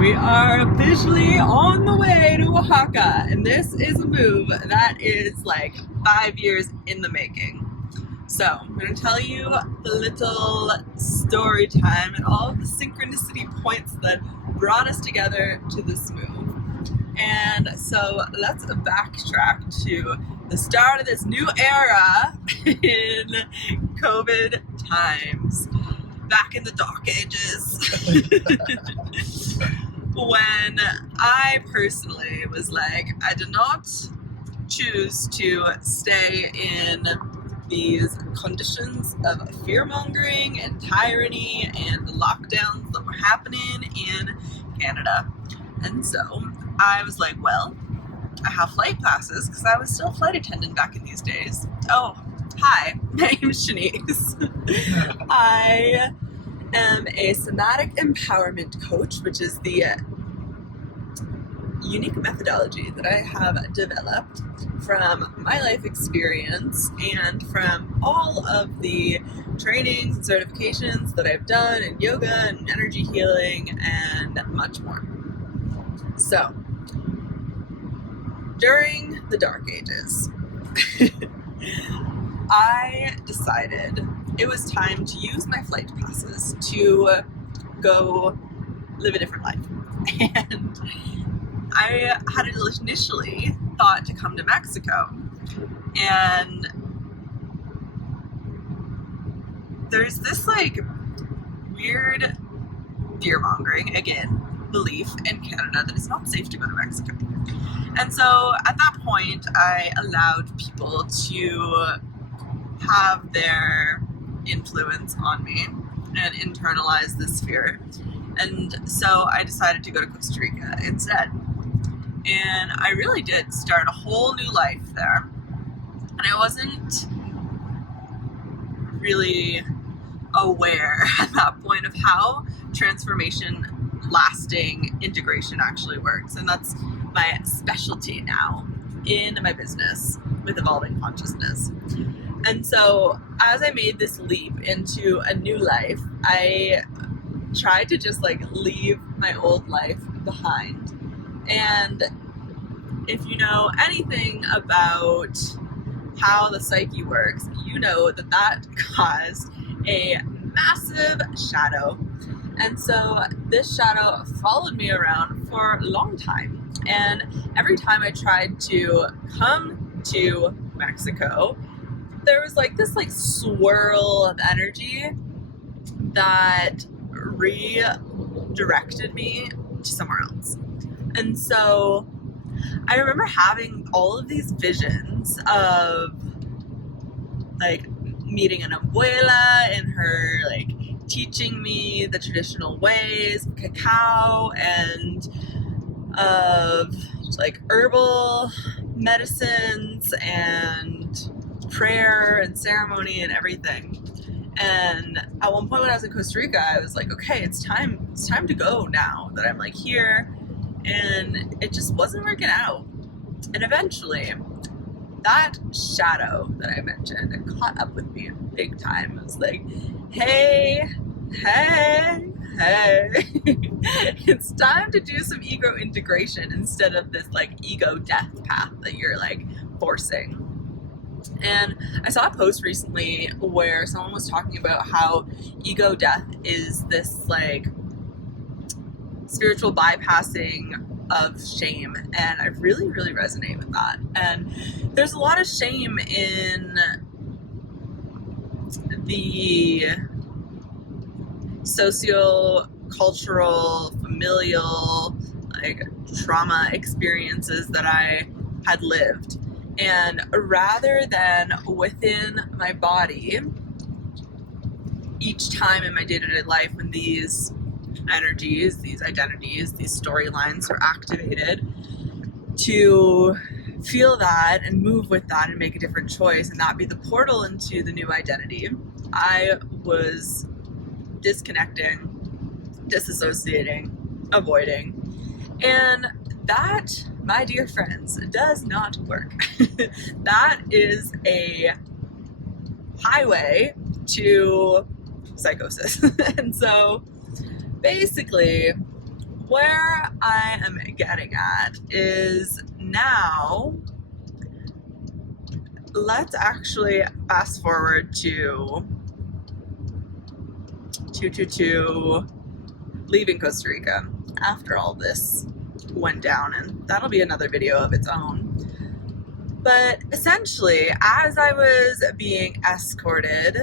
We are officially on the way to Oaxaca, and this is a move that is like 5 years in the making. So I'm going to tell you the little story time and all of the synchronicity points that brought us together to this move. And so let's backtrack to the start of this new era in COVID times, back in the dark ages. When I personally was like, I did not choose to stay in these conditions of fear-mongering and tyranny and the lockdowns that were happening in Canada. And so I was like, well, I have flight passes because I was still a flight attendant back in these days. Oh, hi, my name is Shanice. I am a somatic empowerment coach, which is the unique methodology that I have developed from my life experience and from all of the trainings and certifications that I've done in yoga and energy healing and much more. So, during the dark ages, I decided it was time to use my flight passes to go live a different life. And I had initially thought to come to Mexico, and there's this like weird fear-mongering, again, belief in Canada that it's not safe to go to Mexico. And so at that point, I allowed people to have their influence on me and internalize this fear. And so I decided to go to Costa Rica instead. And I really did start a whole new life there. And I wasn't really aware at that point of how transformation, lasting integration actually works. And that's my specialty now in my business with Evolving Consciousness. And so as I made this leap into a new life, I tried to just like leave my old life behind. And if you know anything about how the psyche works, you know that that caused a massive shadow. And so this shadow followed me around for a long time. And every time I tried to come to Mexico, there was like this like swirl of energy that redirected me to somewhere else. And so I remember having all of these visions of like meeting an abuela and her like teaching me the traditional ways of cacao and of like herbal medicines and prayer and ceremony and everything. And at one point when I was in Costa Rica, I was like, okay, it's time to go now that I'm like here. And it just wasn't working out. And eventually, that shadow that I mentioned, it caught up with me big time. It was like, hey, it's time to do some ego integration instead of this like ego death path that you're like forcing. And I saw a post recently where someone was talking about how ego death is this like spiritual bypassing of shame, and I really resonate with that. And there's a lot of shame in the socio-cultural, familial, like trauma experiences that I had lived. And rather than within my body, each time in my day-to-day life when these energies, these identities, these storylines were activated, to feel that and move with that and make a different choice and that be the portal into the new identity, I was disconnecting, disassociating, avoiding. And that, my dear friends, does not work. That is a highway to psychosis. And so basically where I am getting at is now, let's actually fast forward to leaving Costa Rica after all this went down, and that'll be another video of its own. But essentially, as I was being escorted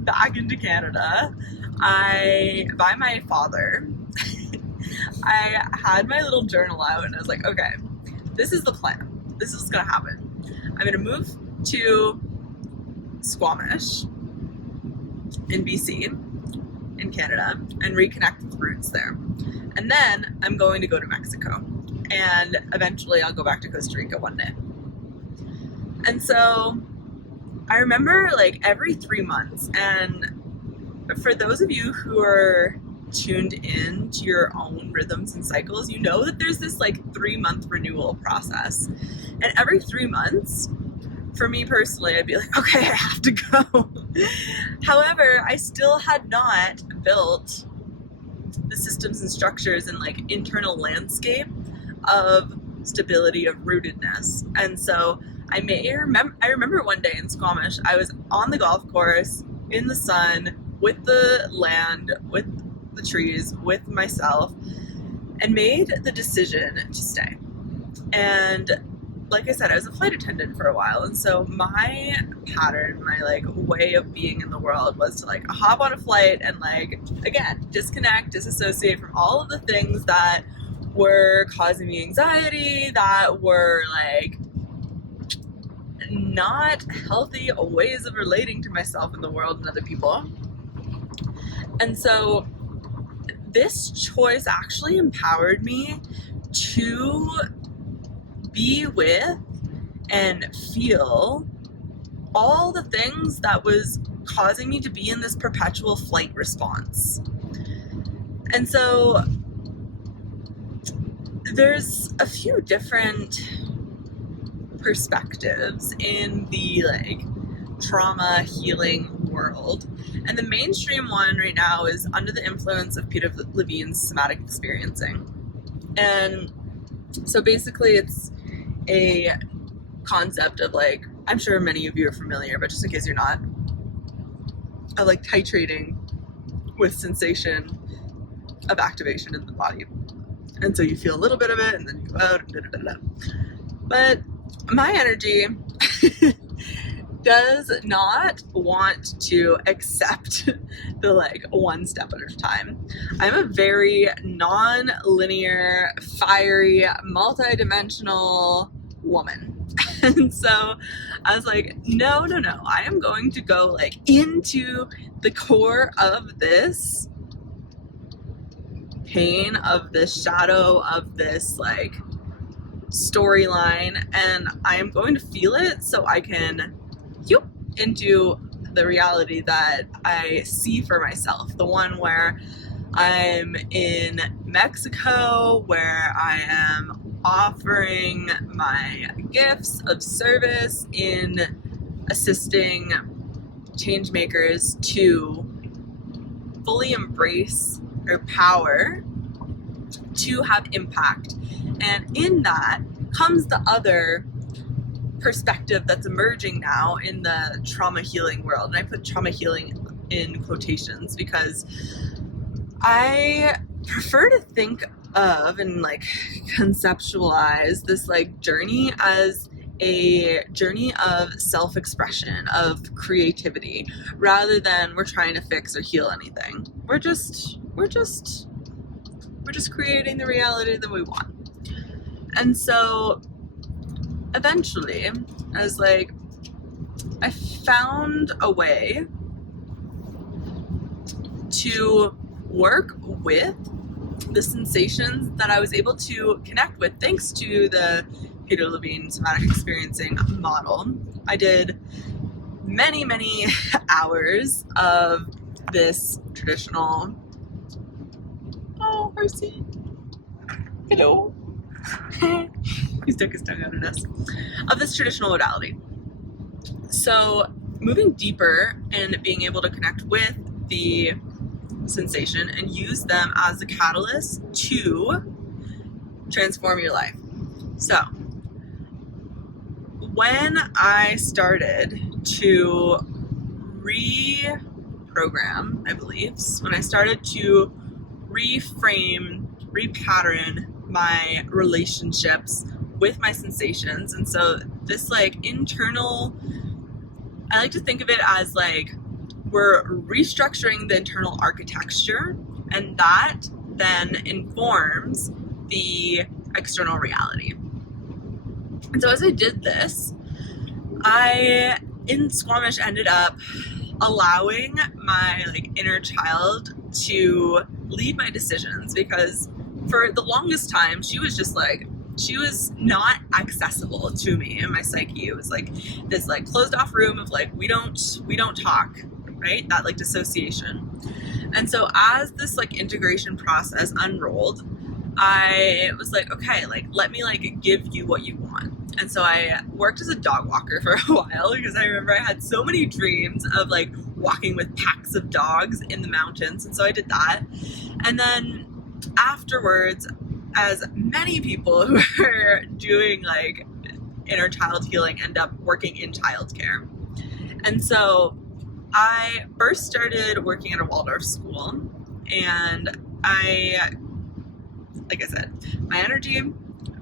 back into Canada, by my father, I had my little journal out and I was like, okay, this is the plan. This is what's gonna happen. I'm gonna move to Squamish in BC, in Canada, and reconnect with roots there. And then I'm going to go to Mexico. And eventually I'll go back to Costa Rica one day. And so I remember like every 3 months, and for those of you who are tuned in to your own rhythms and cycles, you know that there's this like 3-month renewal process. And every 3 months, for me personally, I'd be like, okay, I have to go. However, I still had not built the systems and structures and like internal landscape of stability, of rootedness. And so I remember one day in Squamish, I was on the golf course in the sun with the land, with the trees, with myself, and made the decision to stay. And like I said, I was a flight attendant for a while, and so my pattern, my like way of being in the world was to like hop on a flight and like, again, disconnect, disassociate from all of the things that were causing me anxiety, that were like not healthy ways of relating to myself and the world and other people. And so this choice actually empowered me to be with and feel all the things that was causing me to be in this perpetual flight response. And so there's a few different perspectives in the like trauma healing world, and the mainstream one right now is under the influence of Peter Levine's somatic experiencing. And so basically it's a concept of like, I'm sure many of you are familiar, but just in case you're not, of like titrating with sensation of activation in the body. And so you feel a little bit of it and then you go out and da-da-da-da. But my energy does not want to accept the like one step at a time. I'm a very non-linear, fiery, multi-dimensional woman. And so I was like, no, I am going to go like into the core of this pain, of this shadow, of this like storyline, and I am going to feel it so I can into the reality that I see for myself, the one where I'm in Mexico, where I am offering my gifts of service in assisting change makers to fully embrace their power to have impact. And in that comes the other perspective that's emerging now in the trauma healing world. And I put trauma healing in quotations because I prefer to think of and like conceptualize this like journey as a journey of self-expression, of creativity, rather than we're trying to fix or heal anything. We're just creating the reality that we want. And so eventually I was like, I found a way to work with the sensations that I was able to connect with thanks to the Peter Levine somatic experiencing model. I did many hours of this traditional, oh, Percy, hello. He stuck his tongue out at us. Of this traditional modality. So moving deeper and being able to connect with the sensation and use them as the catalyst to transform your life. So when I started to reprogram my beliefs, when I started to reframe, repattern my relationships with my sensations, and so this like internal, I like to think of it as like we're restructuring the internal architecture, and that then informs the external reality. And so as I did this, I in Squamish ended up allowing my like inner child to lead my decisions, because for the longest time she was not accessible to me in my psyche. It was like this like closed off room of like we don't talk, right? That like dissociation. And so as this like integration process unrolled, I was like, okay, like let me like give you what you want. And so I worked as a dog walker for a while, because I remember I had so many dreams of like walking with packs of dogs in the mountains. And so I did that. And then afterwards, as many people who are doing like inner child healing end up working in childcare. And so I first started working at a Waldorf school, and like I said, my energy,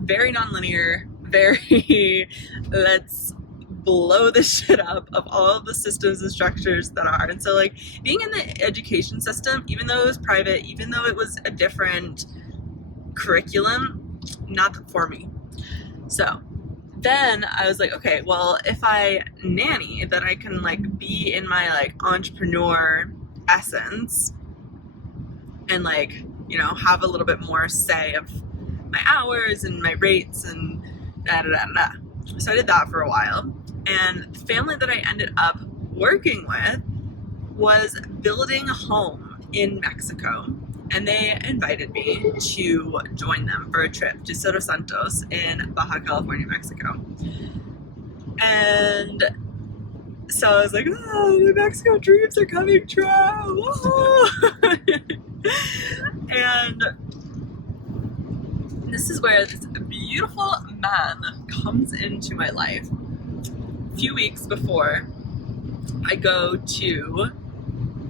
very nonlinear, very let's blow this shit up of all of the systems and structures that are. And so like being in the education system, even though it was private, even though it was a different curriculum, not for me. So then I was like, okay, well, if I nanny, then I can like be in my like entrepreneur essence and like, you know, have a little bit more say of my hours and my rates and da da da da. So I did that for a while. And the family that I ended up working with was building a home in Mexico. And they invited me to join them for a trip to Soto Santos in Baja California, Mexico. And so I was like, oh, the Mexico dreams are coming true. Oh. And this is where this beautiful man comes into my life. A few weeks before I go to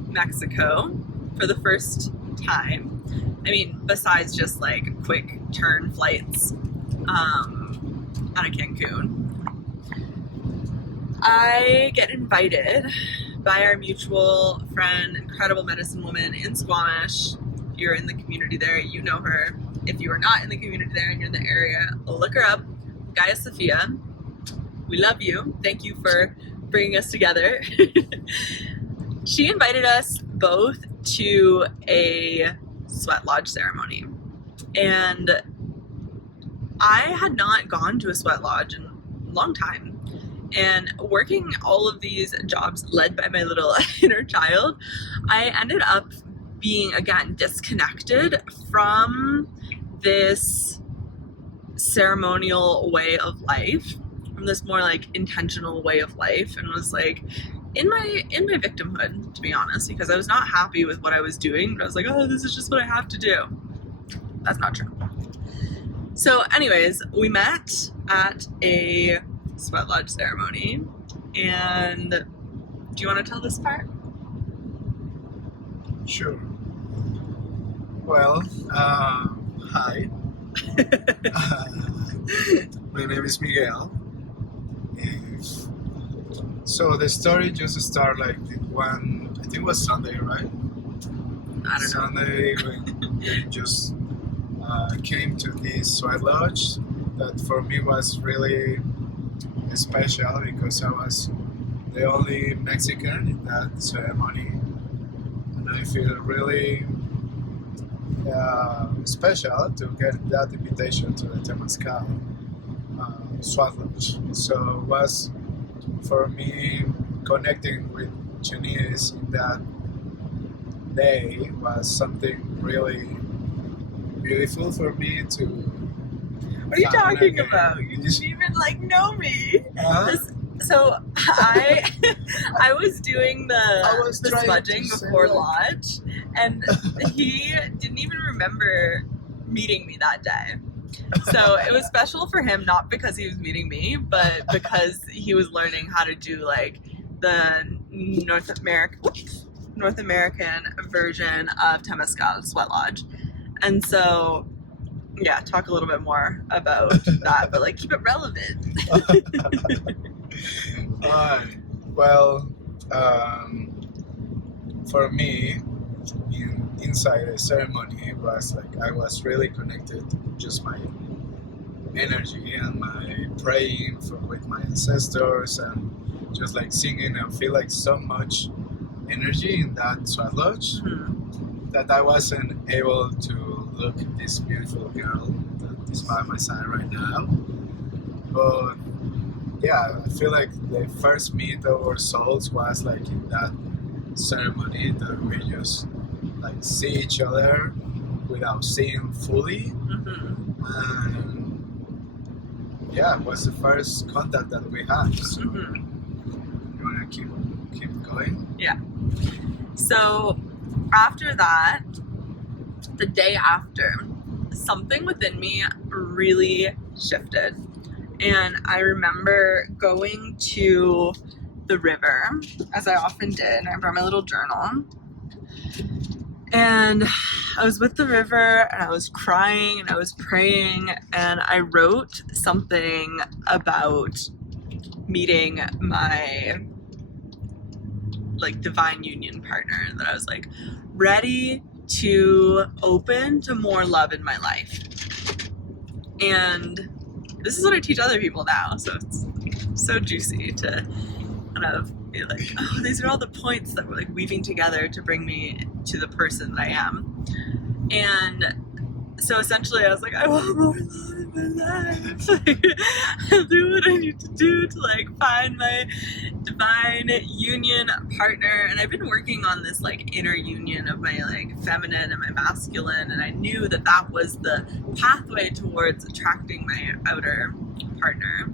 Mexico for the first time. I mean, besides just like quick turn flights out of Cancun, I get invited by our mutual friend, incredible medicine woman in Squamish. If you're in the community there, you know her. If you are not in the community there and you're in the area, look her up. Gaia Sophia. We love you. Thank you for bringing us together. She invited us both to a sweat lodge ceremony. And I had not gone to a sweat lodge in a long time. And working all of these jobs led by my little inner child, I ended up being, again, disconnected from this ceremonial way of life, from this more like intentional way of life, and was like in my victimhood, to be honest, because I was not happy with what I was doing, but I was like, oh, this is just what I have to do. That's not true. So anyways, we met at a sweat lodge ceremony, and do you want to tell this part? Sure. Well, hi. My name is Miguel. So the story just started like one, I think it was Sunday, right? I don't know. Sunday when we just came to this sweat lodge that for me was really special because I was the only Mexican in that ceremony, and I feel really special to get that invitation to the Temazcal sweat lodge. So it was, for me, connecting with Chinese in that day was something really beautiful for me to. What are you talking about? You didn't even like know me. So I was doing the smudging before lodge, And he didn't even remember meeting me that day. So it was special for him, not because he was meeting me, but because he was learning how to do like the North American version of Temescal Sweat Lodge. And so, yeah, talk a little bit more about that, but like keep it relevant. Well, for me, inside the ceremony, it was like I was really connected to just my energy and my praying with my ancestors, and just like singing and feel like so much energy in that sweat lodge that I wasn't able to look at this beautiful girl that is by my side right now. But yeah, I feel like the first meet of our souls was like in that ceremony that we just like see each other without seeing fully. And yeah, it was the first contact that we had. So you wanna keep going? Yeah. So after that, the day after, something within me really shifted. And I remember going to the river, as I often did. I brought my little journal. And I was with the river, and I was crying, and I was praying, and I wrote something about meeting my like divine union partner, that I was like ready to open to more love in my life. And this is what I teach other people now, so it's so juicy to kind of be like, oh, these are all the points that we're like weaving together to bring me to the person that I am. And so essentially I was like, I want more love in my life. Like, I'll do what I need to do to like find my divine union partner. And I've been working on this like inner union of my like feminine and my masculine, and I knew that that was the pathway towards attracting my outer partner.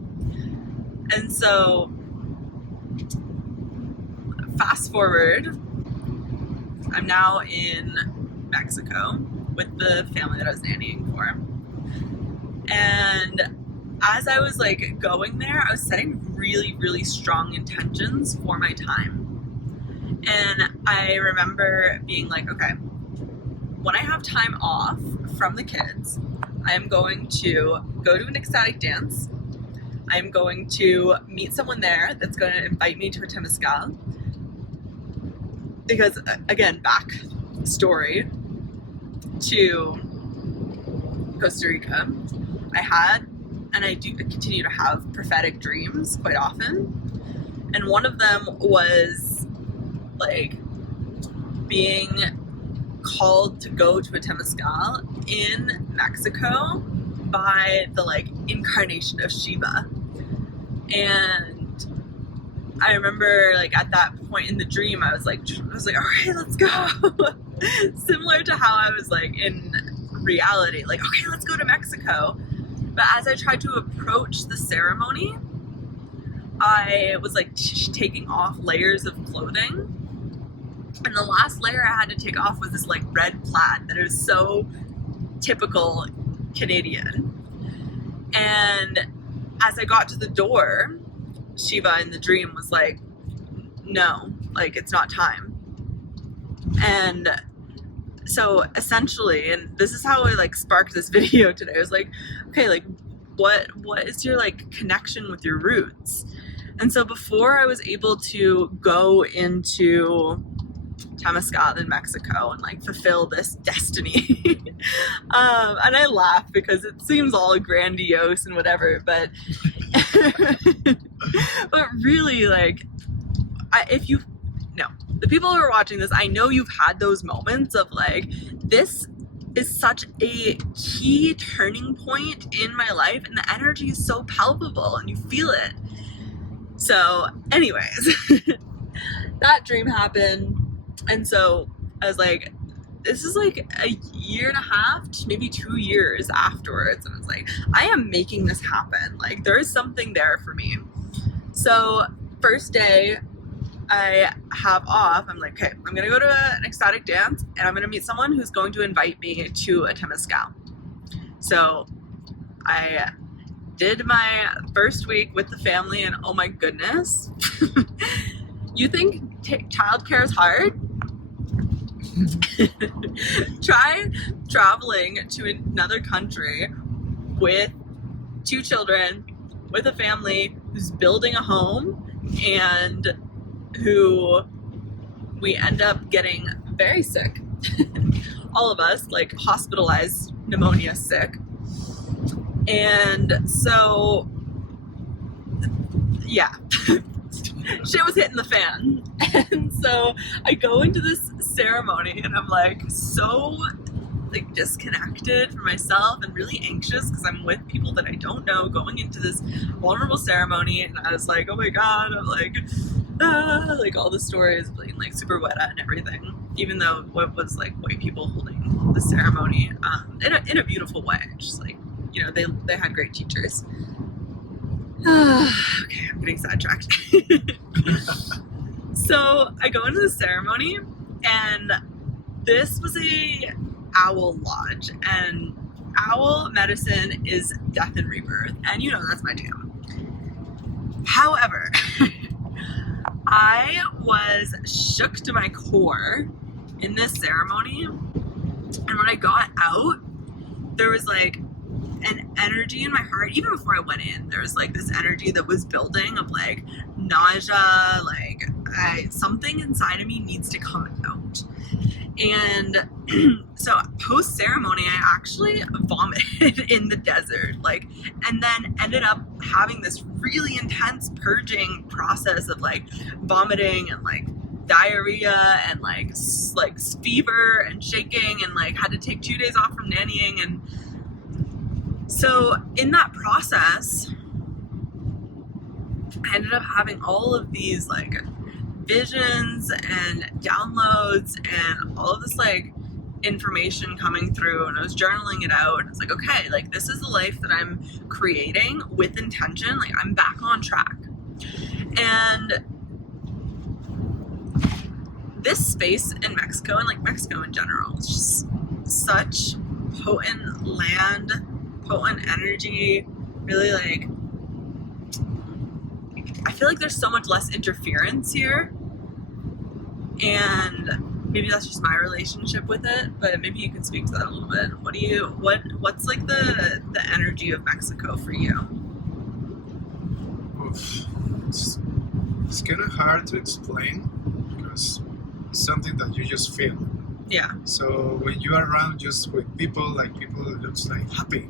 And so fast forward, I'm now in Mexico with the family that I was nannying for. And as I was like going there, I was setting really, really strong intentions for my time. And I remember being like, okay, when I have time off from the kids, I am going to go to an ecstatic dance. I'm going to meet someone there that's going to invite me to a Temescal. Because again, back story to Costa Rica, I had, and I do continue to have, prophetic dreams quite often. And one of them was like being called to go to a Temescal in Mexico by the like incarnation of Shiva. And I remember like at that point in the dream, I was like, all right, let's go. Similar to how I was like in reality, like, okay, let's go to Mexico. But as I tried to approach the ceremony, I was like taking off layers of clothing. And the last layer I had to take off was this like red plaid that is so typical Canadian. And as I got to the door, Shiva in the dream was like, no, like it's not time. And so essentially, and this is how I like sparked this video today, I was like, okay, like what is your like connection with your roots? And so before I was able to go into Temescal in Mexico and like fulfill this destiny, and I laugh because it seems all grandiose and whatever, but but really, like, the people who are watching this, I know you've had those moments of like, this is such a key turning point in my life, and the energy is so palpable and you feel it. So anyways, that dream happened, and so I was like, this is like a year and a half to maybe 2 years afterwards, and I was like, I am making this happen. Like, there is something there for me. So first day, I have off, I'm like, okay, I'm gonna go to an ecstatic dance and I'm gonna meet someone who's going to invite me to a Temescal. So I did my first week with the family, and oh my goodness. You think childcare is hard? Try traveling to another country with 2 children, with a family who's building a home, and who we end up getting very sick. All of us, like hospitalized, pneumonia sick. And so, yeah, shit was hitting the fan. And so I go into this ceremony and I'm like so like disconnected from myself and really anxious because I'm with people that I don't know going into this vulnerable ceremony. And I was like, oh my God, I'm like all the stories being like super wet and everything, even though it was like white people holding the ceremony in a beautiful way. Just like, you know, they had great teachers. Okay, I'm getting sidetracked. So I go into the ceremony, and this was a owl lodge, and owl medicine is death and rebirth, and you know that's my jam. However, I was shook to my core in this ceremony, and when I got out, there was like an energy in my heart. Even before I went in, there was like this energy that was building of like nausea, like something inside of me needs to come out. And so post ceremony, I actually vomited in the desert, like, and then ended up having this really intense purging process of like vomiting and like diarrhea and like fever and shaking, and like had to take 2 days off from nannying. And so in that process, I ended up having all of these like visions and downloads and all of this like information coming through, and I was journaling it out, and it's like, okay, like this is the life that I'm creating with intention, like I'm back on track. And this space in Mexico, and like Mexico in general, is just such potent land, potent energy, really like, I feel like there's so much less interference here, and maybe that's just my relationship with it, but maybe you can speak to that a little bit. What's like the energy of Mexico for you? Oof. It's kind of hard to explain because it's something that you just feel. Yeah. So when you are around just with people, like people looks like happy.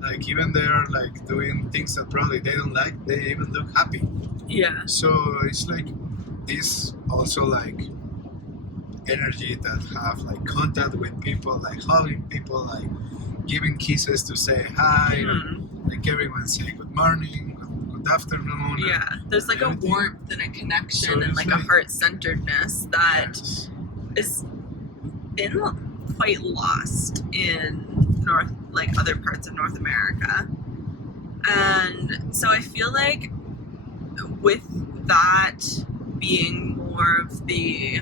Like even they're like doing things that probably they don't like, they even look happy. Yeah. So it's like this also like energy that have like contact with people, like hugging people, like giving kisses to say hi, Mm-hmm. like everyone say good morning, good afternoon. Yeah. There's like everything. A warmth and a connection, So and like a heart-centeredness that Yes. is been quite lost in other parts of North America. And so I feel like with that being more of the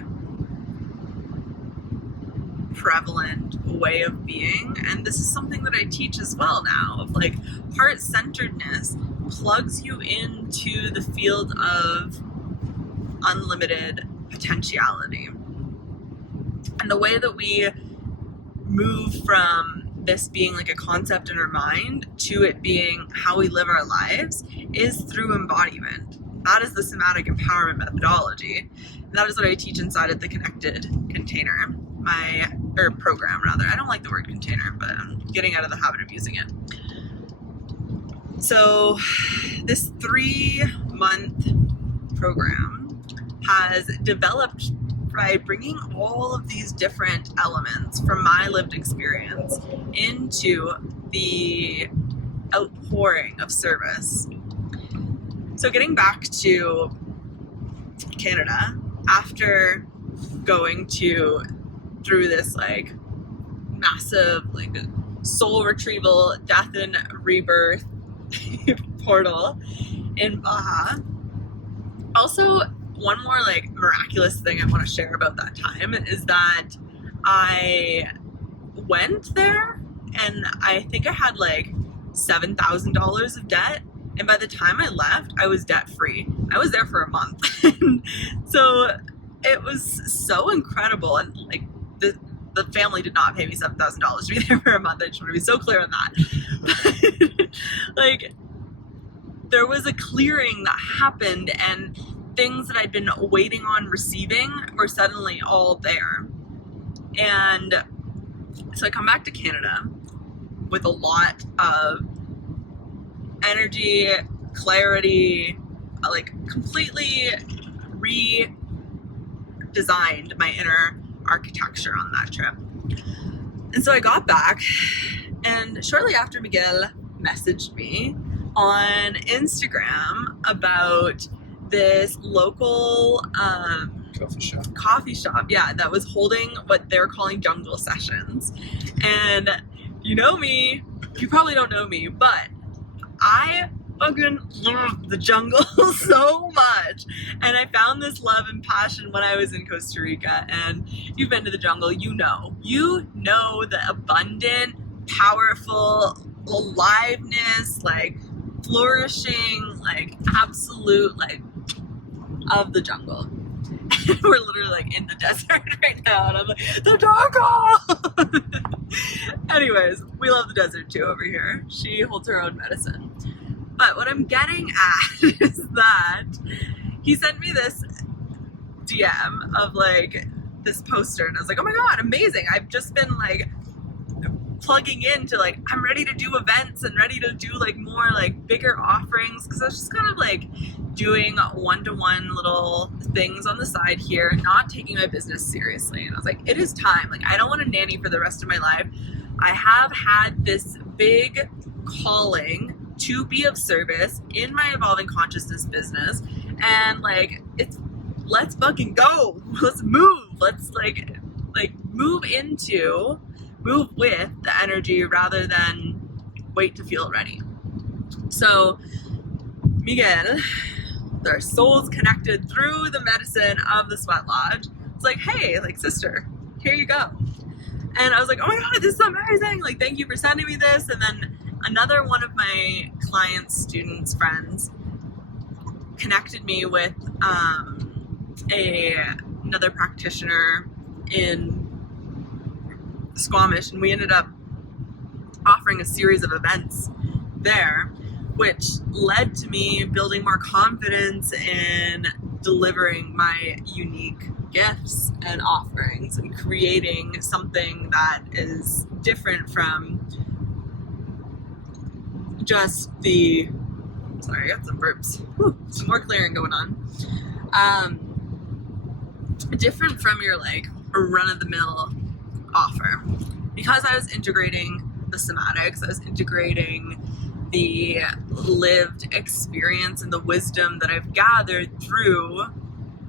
prevalent way of being, and this is something that I teach as well now, of like heart-centeredness plugs you into the field of unlimited potentiality. And the way that we move from this being like a concept in our mind to it being how we live our lives is through embodiment. That is the somatic empowerment methodology. And that is what I teach inside of the Connected container, program rather. I don't like the word container, but I'm getting out of the habit of using it. So this 3-month program has developed by bringing all of these different elements from my lived experience into the outpouring of service. So getting back to Canada, after going through this like massive like soul retrieval, death and rebirth portal in Baja, also one more like miraculous thing I want to share about that time is that I went there and I think I had like $7,000 of debt. And by the time I left, I was debt free. I was there for a month. So it was so incredible. And like the family did not pay me $7,000 to be there for a month. I just want to be so clear on that. But, like, there was a clearing that happened, and things that I'd been waiting on receiving were suddenly all there. And so I come back to Canada with a lot of energy, clarity, like completely redesigned my inner architecture on that trip. And so I got back, and shortly after, Miguel messaged me on Instagram about this local coffee shop, yeah, that was holding what they're calling jungle sessions. And you know me, you probably don't know me, but I fucking love the jungle so much. And I found this love and passion when I was in Costa Rica. And if you've been to the jungle, you know the abundant, powerful aliveness, like flourishing, like absolute, like of the jungle. We're literally like in the desert right now, and I'm like, the jungle! Anyways, we love the desert too over here. She holds her own medicine. But what I'm getting at is that he sent me this DM of like this poster, and I was like, oh my god, amazing. I've just been like plugging into like, I'm ready to do events and ready to do like more like bigger offerings, because I was just kind of like doing one-to-one little things on the side here, not taking my business seriously. And I was like, it is time. Like, I don't want to nanny for the rest of my life. I have had this big calling to be of service in my evolving consciousness business, and like, let's fucking go. Let's move. Let's like move with the energy rather than wait to feel ready. So Miguel, their souls connected through the medicine of the Sweat Lodge. It's like, hey, like, sister, here you go. And I was like, oh my god, this is amazing. Like, thank you for sending me this. And then another one of my clients, students, friends connected me with another practitioner in Squamish, and we ended up offering a series of events there, which led to me building more confidence in delivering my unique gifts and offerings and creating something that is different from just the, sorry, I got some burps. Some more clearing going on. Different from your like run-of-the-mill offer, because I was integrating the somatics, I was integrating the lived experience and the wisdom that I've gathered through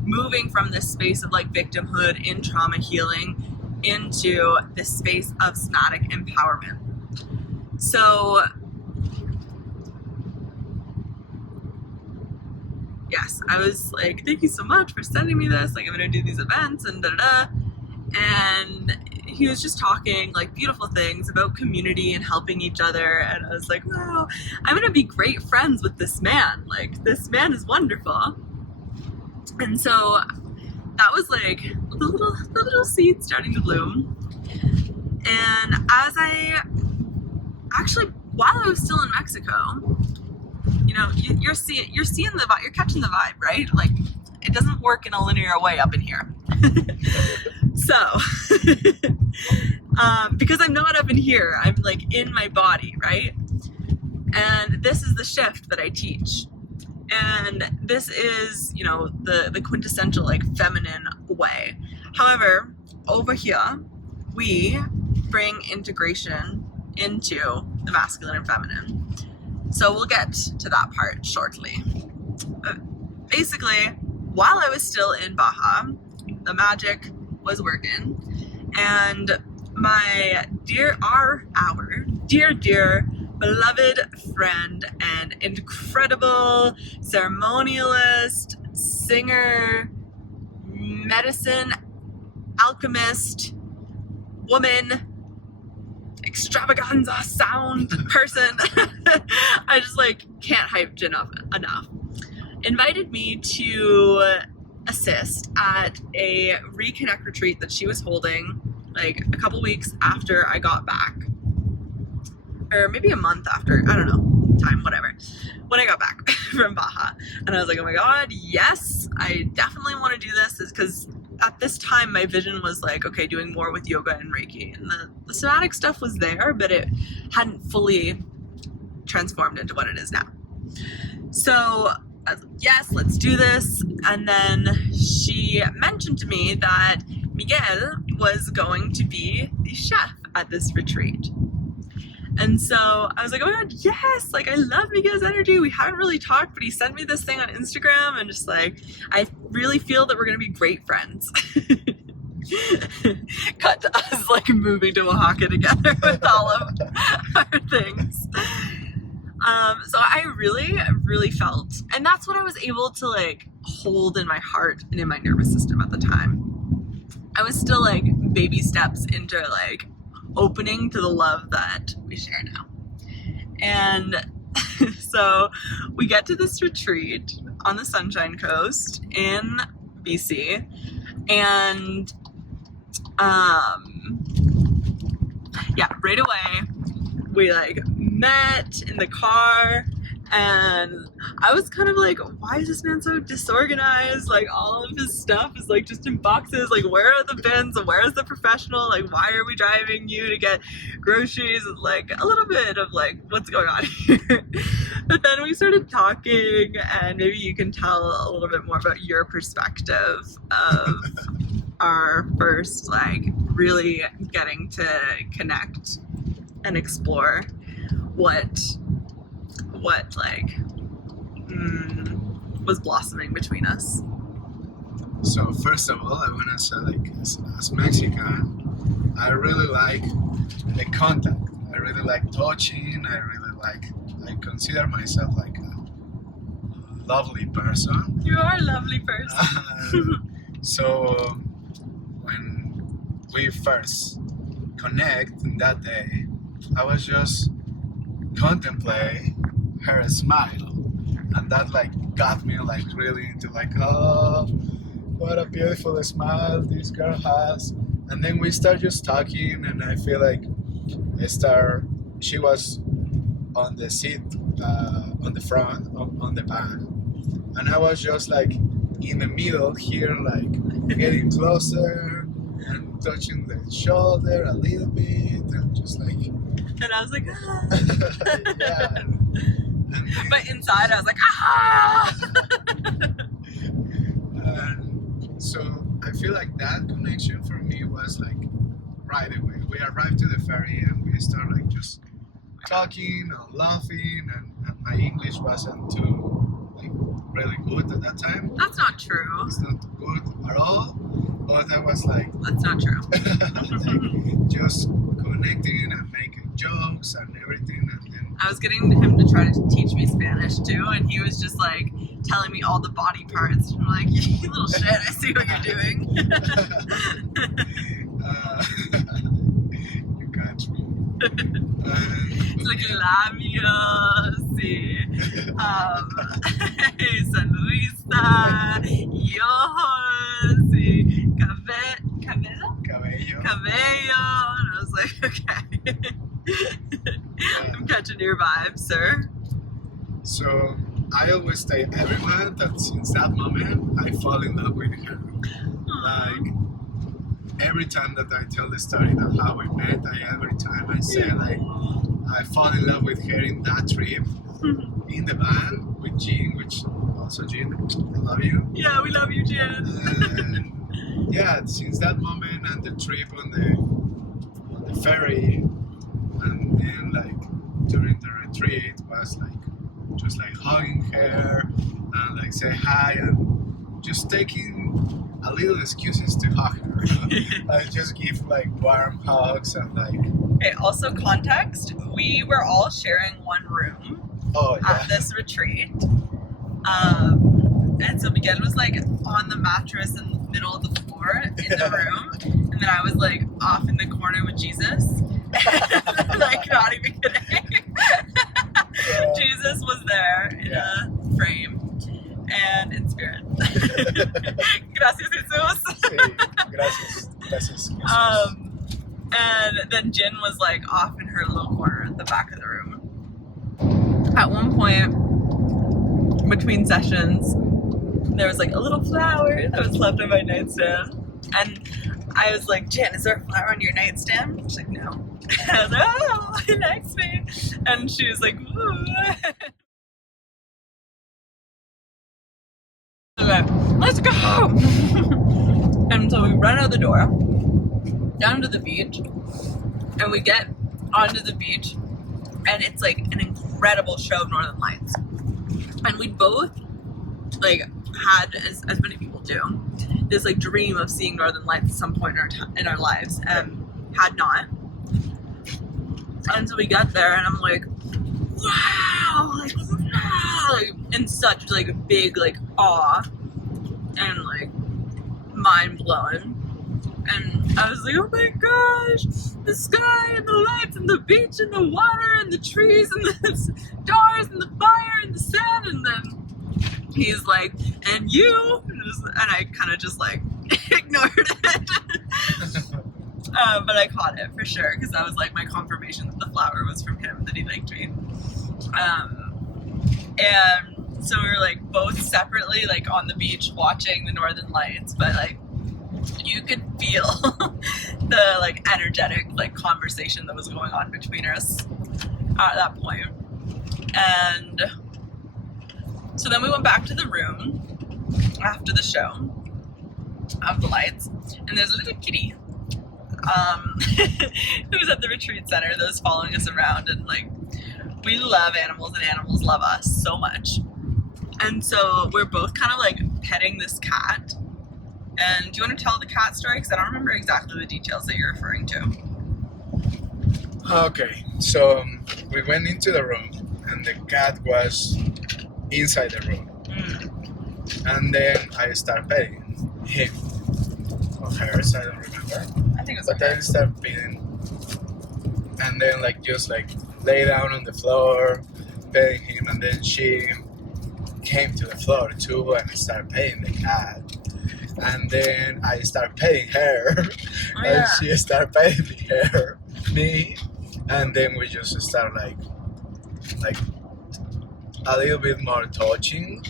moving from this space of like victimhood in trauma healing into this space of somatic empowerment. So yes, I was like, thank you so much for sending me this, like, I'm gonna do these events and da-da-da. And he was just talking like beautiful things about community and helping each other, and I was like, wow, I'm gonna be great friends with this man. Like, this man is wonderful. And so that was like the little seed starting to bloom. And as I actually, while I was still in Mexico, you know, you're seeing the vibe, you're catching the vibe, right? Like, it doesn't work in a linear way up in here. So, because I'm not up in here, I'm like in my body, right? And this is the shift that I teach. And this is, you know, the quintessential like feminine way. However, over here, we bring integration into the masculine and feminine. So we'll get to that part shortly. But basically, while I was still in Baja, the magic was working, and my dear beloved friend and incredible ceremonialist, singer, medicine, alchemist, woman, extravaganza sound person. I just like can't hype Jen up enough. Invited me to assist at a reconnect retreat that she was holding like a couple weeks after I got back, or maybe a month after, I don't know, time, whatever, when I got back from Baja. And I was like, oh my god, yes, I definitely want to do this, because at this time my vision was like, okay, doing more with yoga and Reiki, and the somatic stuff was there, but it hadn't fully transformed into what it is now. So I was like, yes, let's do this. And then she mentioned to me that Miguel was going to be the chef at this retreat. And so I was like, oh my god, yes, like I love Miguel's energy. We haven't really talked, but he sent me this thing on Instagram, and just like, I really feel that we're gonna be great friends. Cut to us like moving to Oaxaca together with all of our things. So I really felt, and that's what I was able to like hold in my heart and in my nervous system at the time. I was still like baby steps into like opening to the love that we share now. And so we get to this retreat on the Sunshine Coast in BC, and yeah, right away we like met in the car, and I was kind of like, why is this man so disorganized? Like all of his stuff is like just in boxes. Like, where are the bins? Where is the professional? Like, why are we driving you to get groceries? Like a little bit of like, what's going on here? But then we started talking, and maybe you can tell a little bit more about your perspective of our first like really getting to connect and explore what like was blossoming between us. So first of all, I want to say, like, as Mexican, I really like the contact. I really like touching. I consider myself like a lovely person. You are a lovely person. So when we first connect that day, I was just contemplate her smile, and that like got me like really into like, oh, what a beautiful smile this girl has. And then we start just talking, and I feel like she was on the seat on the front on the van, and I was just like in the middle here, like getting closer and touching the shoulder a little bit, and just like, and I was like, ah. yeah. But inside I was like, ah. And so I feel like that connection for me was like right away. We arrived to the ferry, and we start like just talking and laughing, and my English wasn't too like really good at that time. That's not true. It's not good at all. But I was like, that's not true. like, just connecting and making jokes and everything, and then I was getting him to try to teach me Spanish too, and he was just like telling me all the body parts. I'm like, you little shit, I see what you're doing. You got me. It's like labios, sí. Sonrisa, ojos, sí. Cabello. And I was like, okay. I'm catching your vibe, sir. So I always tell everyone that since that moment I fall in love with her. Like every time that I tell the story of how we met, every time I say like I fall in love with her in that trip in the van with Jean, which also Jean, I love you. Yeah, we love you, Jean. Yeah, since that moment and the trip on the ferry, and then like during the retreat was like just like hugging her and like say hi, and just taking a little excuses to hug her. I just give like warm hugs and like. Okay, also context, we were all sharing one room at this retreat. And so Miguel was like on the mattress in the middle of the floor in the room, and then I was like off in the corner with Jesus. Like, not even kidding. Jesus was there in a frame and in spirit. Gracias, Jesus. Sí, gracias, gracias. And then Jin was like off in her little corner at the back of the room. At one point, between sessions, there was like a little flower that was left on my nightstand. And I was like, Jen, is there a flower on your nightstand? She's like, no. And I was like, oh, he likes me. And she was like, ooh. Okay, let's go. And so we run out the door, down to the beach, and we get onto the beach, and it's like an incredible show of Northern Lights. And we both like had, as many people do, this like dream of seeing Northern Lights at some point in our lives, and had not. And so we get there, and I'm like, wow, like, wow, like in such like big like awe and like mind blowing. And I was like, oh my gosh, the sky and the lights and the beach and the water and the trees and the stars and the fire and the sand. And then he's like, and you? And I kind of just like ignored it. But I caught it for sure, because that was like my confirmation that the flower was from him, that he liked me. And so we were like both separately like on the beach watching the Northern Lights, but like you could feel the like energetic like conversation that was going on between us at that point. And so then we went back to the room after the show of the lights, and there's a little kitty who was at the retreat center that was following us around. And like, we love animals and animals love us so much. And so we're both kind of like petting this cat. And do you want to tell the cat story? Because I don't remember exactly the details that you're referring to. Okay, so we went into the room, and the cat was inside the room. And then I started petting him, or her, so I don't remember. I think it was But then I started petting, and then like just like lay down on the floor, petting him, and then she came to the floor too, and I started petting the cat. And then I started petting her, and she started petting me, and then we just started like a little bit more touching.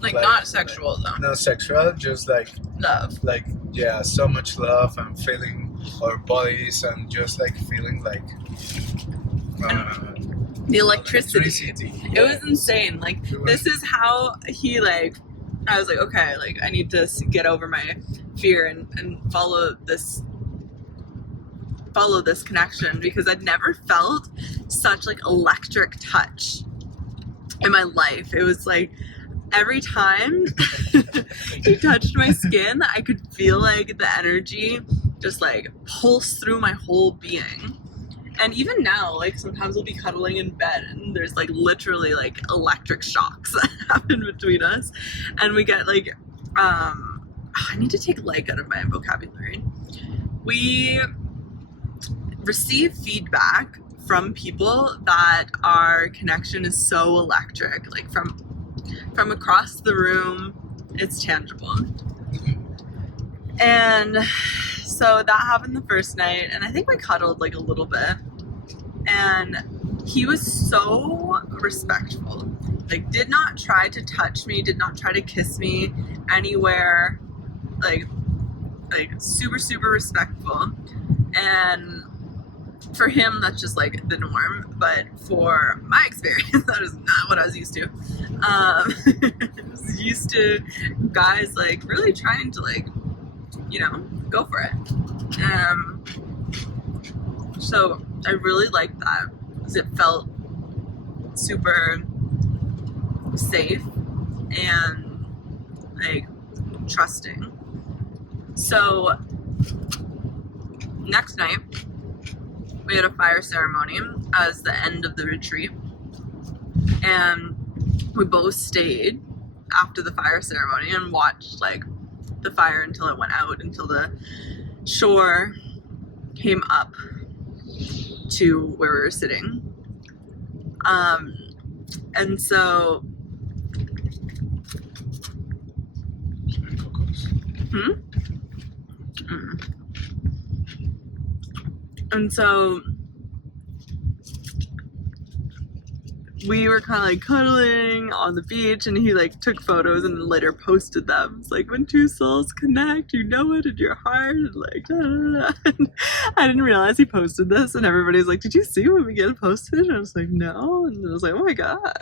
like not sexual though. Not sexual, just like Love. like yeah, so much love and feeling our bodies and just like feeling like The electricity. It was insane. Like, this is how he like, I was like, okay, like I need to get over my fear and follow this connection, because I'd never felt such like electric touch in my life. It was like every time he touched my skin, I could feel like the energy just like pulse through my whole being. And even now, like sometimes we'll be cuddling in bed and there's like literally like electric shocks that happen between us, and we get like I need to take like out of my vocabulary. We receive feedback from people that our connection is so electric, like from across the room. It's tangible. And so that happened the first night, and I think we cuddled like a little bit, and he was so respectful, like did not try to touch me, did not try to kiss me anywhere, like super respectful. And for him, that's just like the norm, but for my experience, that is not what I was used to. I was used to guys like really trying to like, you know, go for it. So I really liked that, because it felt super safe and like trusting. So next night we had a fire ceremony as the end of the retreat, and we both stayed after the fire ceremony and watched like the fire until it went out, until the shore came up to where we were sitting. And so and so we were kind of like cuddling on the beach, and he like took photos and then later posted them. It's like, when two souls connect, you know it in your heart, and like da, da, da. And I didn't realize he posted this, and everybody's like, did you see when we get posted? And I was like, no. And I was like, oh my god.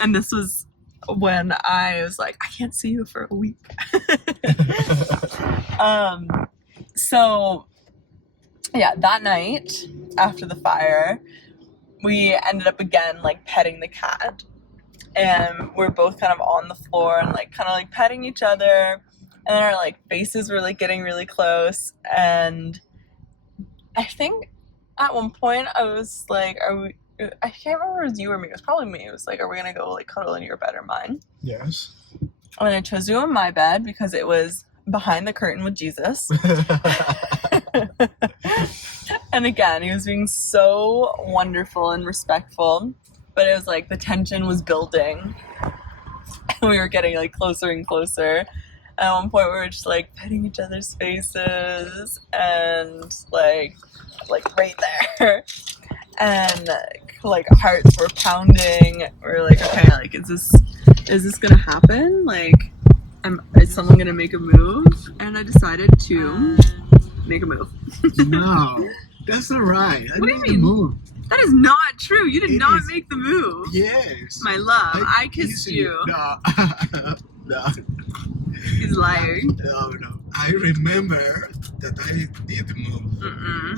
And this was when I was like, I can't see you for a week. So yeah, that night after the fire, we ended up again like petting the cat, and we're both kind of on the floor and like kind of like petting each other, and then our like faces were like getting really close. And I think at one point I was like, I can't remember if it was you or me. It was probably me. It was like, are we gonna go like cuddle in your bed or mine? Yes. And I chose to go in my bed because it was behind the curtain with Jesus. And again, he was being so wonderful and respectful, but it was like the tension was building, and we were getting like closer and closer. At one point, we were just like petting each other's faces and like right there, and like hearts were pounding. We were like, okay, like is this gonna happen? Like, is someone gonna make a move? And I decided to make a move. No, that's not right. What do you mean? Move. That is not true. You did not make the move. Yes. My love, I kissed you. No. No. He's lying. No. I remember that I did the move.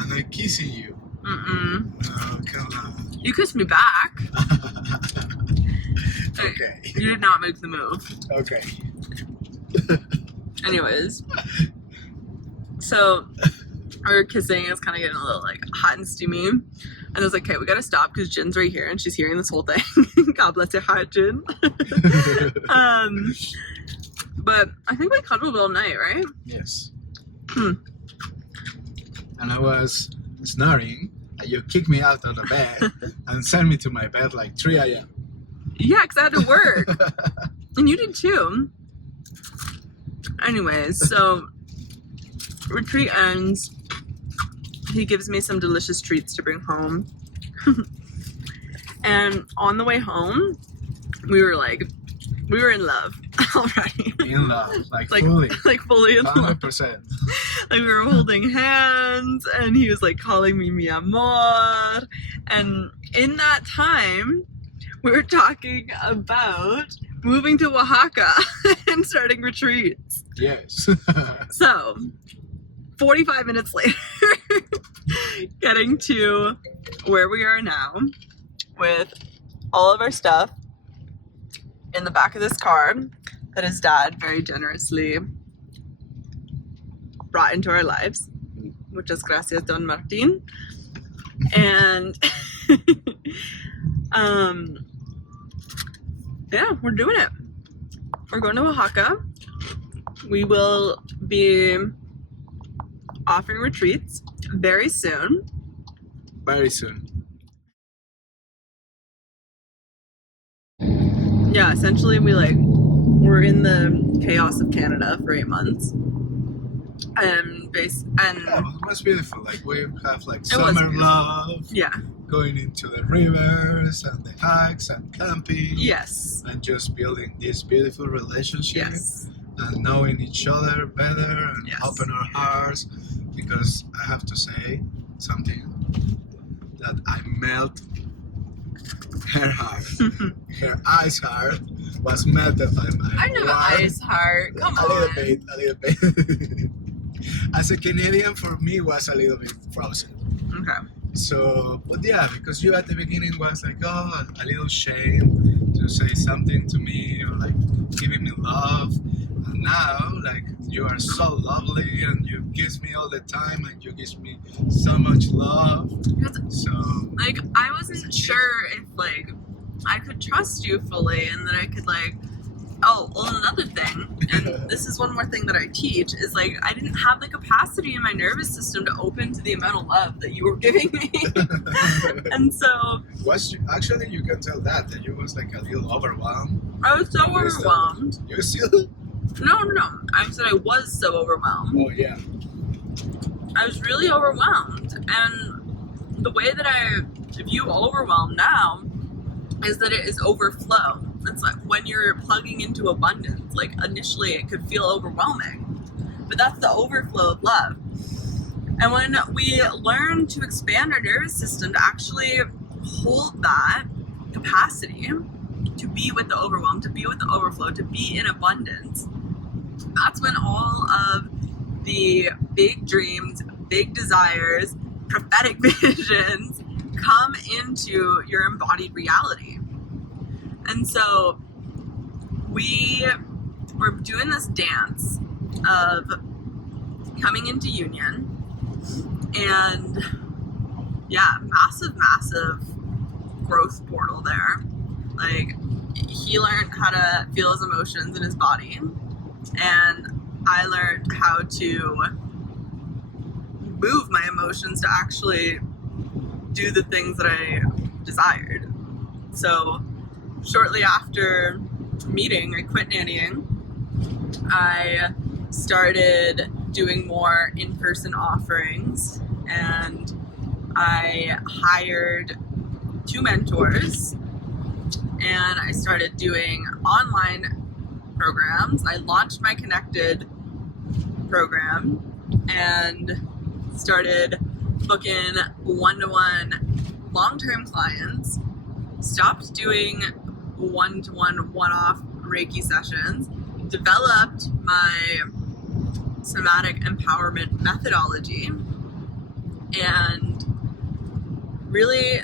And I kissing you. No, come on. You kissed me back. Okay. You did not make the move. Okay. Anyways. So we were kissing. It was kind of getting a little like hot and steamy. And I was like, okay, we gotta stop because Jin's right here and she's hearing this whole thing. God bless your heart, Jin. But I think we cuddled all night, right? Yes. And I was snoring, and you kicked me out of the bed and sent me to my bed like 3 a.m. Yeah, because I had to work. And you did too. Anyways, so retreat ends. He gives me some delicious treats to bring home. And on the way home, we were in love already. In love, like fully. Like fully in 100%. love. Like we were holding hands, and he was like calling me mi amor. And in that time, we were talking about moving to Oaxaca and starting retreats. Yes. So, 45 minutes later, getting to where we are now with all of our stuff in the back of this car that his dad very generously brought into our lives. Muchas gracias, Don Martin. And yeah, we're doing it. We're going to Oaxaca. We will be offering retreats very soon. Very soon. Yeah, essentially we're in the chaos of Canada for 8 months. And Yeah, it was beautiful. Like we have like was summer beautiful. love. Yeah. Going into the rivers and the hikes and camping. Yes. And just building this beautiful relationship. Yes. And knowing each other better and Yes. open our hearts. Because I have to say something that I melt her heart. Her ice heart was melted by my I know warm- ice heart. Come a on. little bit. As a Canadian, for me, it was a little bit frozen. Okay. So, but yeah, because you at the beginning was like, oh, a little shame to say something to me or like giving me love. And now, like, you are so lovely and you kiss me all the time and you give me so much love. So, Like, I wasn't sure if, like, I could trust you fully, and that I could like, oh, well, another thing, and this is one more thing that I teach, is like I didn't have the capacity in my nervous system to open to the amount of love that you were giving me. And so Actually, you can tell that you was like a little overwhelmed. I was so overwhelmed. You still? No, I said I was so overwhelmed. Oh yeah. I was really overwhelmed, and the way that I view overwhelm now is that it is overflow. It's like when you're plugging into abundance, like initially it could feel overwhelming, but that's the overflow of love. And when we learn to expand our nervous system to actually hold that capacity to be with the overwhelm, to be with the overflow, to be in abundance, that's when all of the big dreams, big desires, prophetic visions come into your embodied reality. And so we were doing this dance of coming into union, and yeah, massive growth portal there. Like, he learned how to feel his emotions in his body, and I learned how to move my emotions to actually do the things that I desired. So shortly after meeting, I quit nannying. I started doing more in-person offerings, and I hired 2 mentors, and I started doing online programs. I launched my Connected program and started booking one-to-one long-term clients, stopped doing one-to-one one-off Reiki sessions, developed my somatic empowerment methodology, and really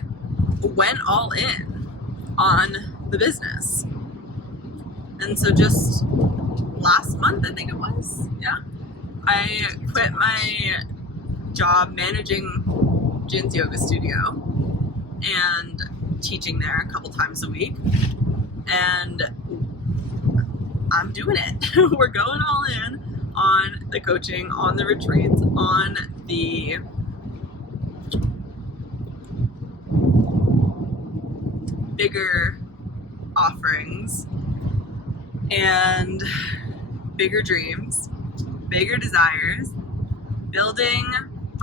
went all in on the business. And so just last month, I think it was, I quit my job managing Jin's yoga studio and teaching there a couple times a week, and I'm doing it. We're going all in on the coaching, on the retreats, on the bigger offerings and bigger dreams, bigger desires, building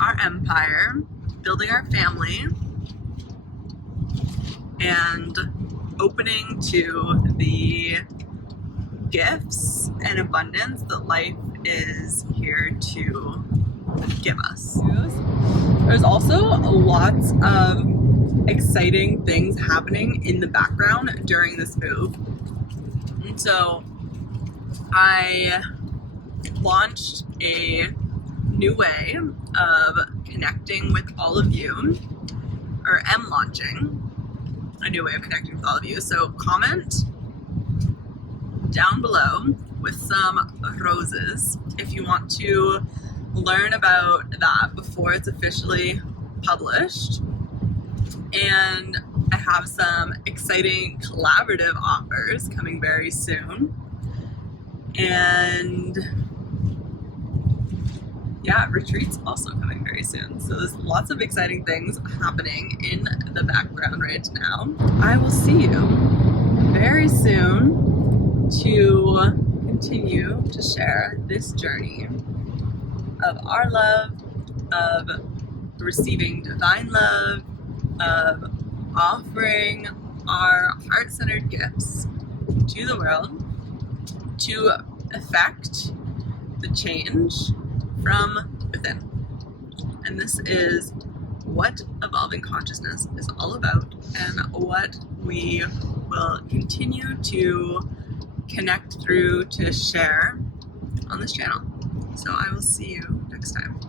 our empire, building our family, and opening to the gifts and abundance that life is here to give us. There's also lots of exciting things happening in the background during this move. And so I launched a new way of connecting with all of you, or am launching a new way of connecting with all of you. So comment down below with some roses if you want to learn about that before it's officially published. And I have some exciting collaborative offers coming very soon. And yeah, retreats also coming very soon. So there's lots of exciting things happening in the background right now. I will see you very soon to continue to share this journey of our love, of receiving divine love, of offering our heart-centered gifts to the world to affect the change from within. And this is what evolving consciousness is all about, and what we will continue to connect through to share on this channel. So I will see you next time.